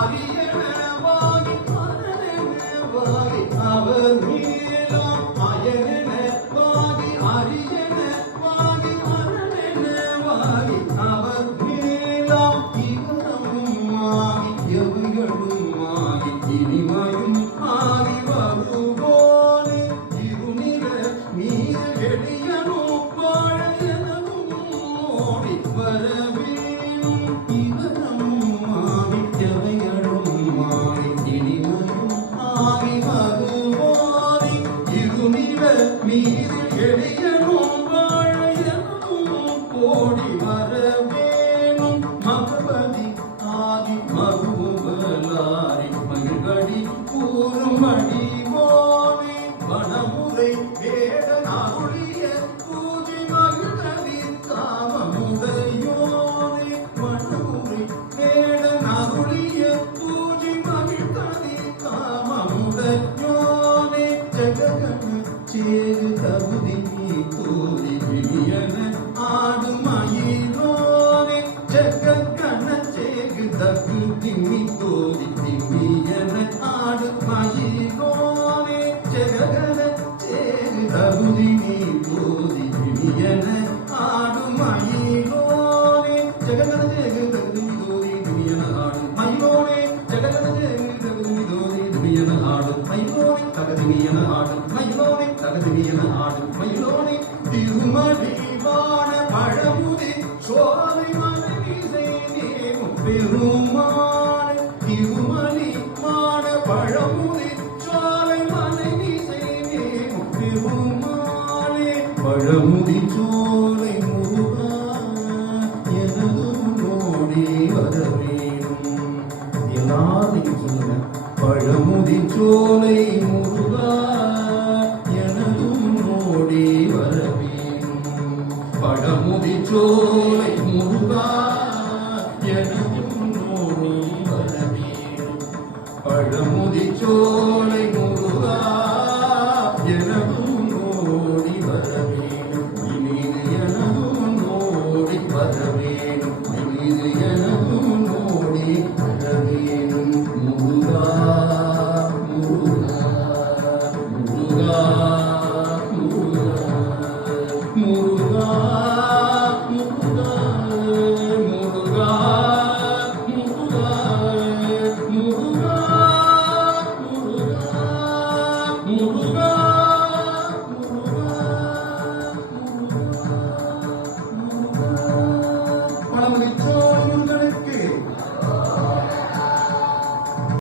அரியனவாகி அரணனவாகி அவர் மேலாம் அயனனவாகி அரியனவாகி அரணனவாகி அவர் மேலாம் இவரமுமாகி எவைகளுமாகி இனிமையும் ஆகி வருவோனே இருநில நீர் எளியனும் வாழையனும் ஓடி வரவேணும் இவரமுமாகி எவைகளுமாகி இனிமையும் ஆகி வருவோனே இருநில நீர் எளியனும் வாழையனும் ஓடி வரவேணும் மகவதி ஆதி மகுவலாரி மகிழ்கடி கூறும் அடிவோனே வனமுறை வேடன் அருளிய பூஜை மகிழ்கதி காமமுடையோனே வனமுறை வேடன் அருளிய பூஜை மகிழ்கதி காமமுடையோனே ஜெககன சேரு தகுதி தோதி விழியன ஆடும் மயிலோனே ஜெககன சேரு தகுதி தோதி திவ்வியன ஆடும் மயிலோனே ஜெககன சேரு தகுதி தோதி விழியன ஆடும் மயிலோனே ஜெககன சேரு தகுதி தோதி திவ்வியன ஆடும் மயிலோனே ஜெககன சேரு தகுதி தோதி திவ்வியன ஆடும் மயிலோனே தகுதியன ஆடும் மயிலோனே தகுதியன ஆடும் மயிலோனே திருமதி வான பழமுதி சோலை மனவிசை நேரும் பெருமாள் திருமதி வான பழமுதி சோலை மனவிசை நேரும் பெருமாளே பழமுதி சோலை முருகா எனதும் நோடி வரவேணும் எல்லாரையும் சொல்லுங்க பழமுதி சோலை முருகா எனதும் நோடி வரவேணும் பழமுதி சோலை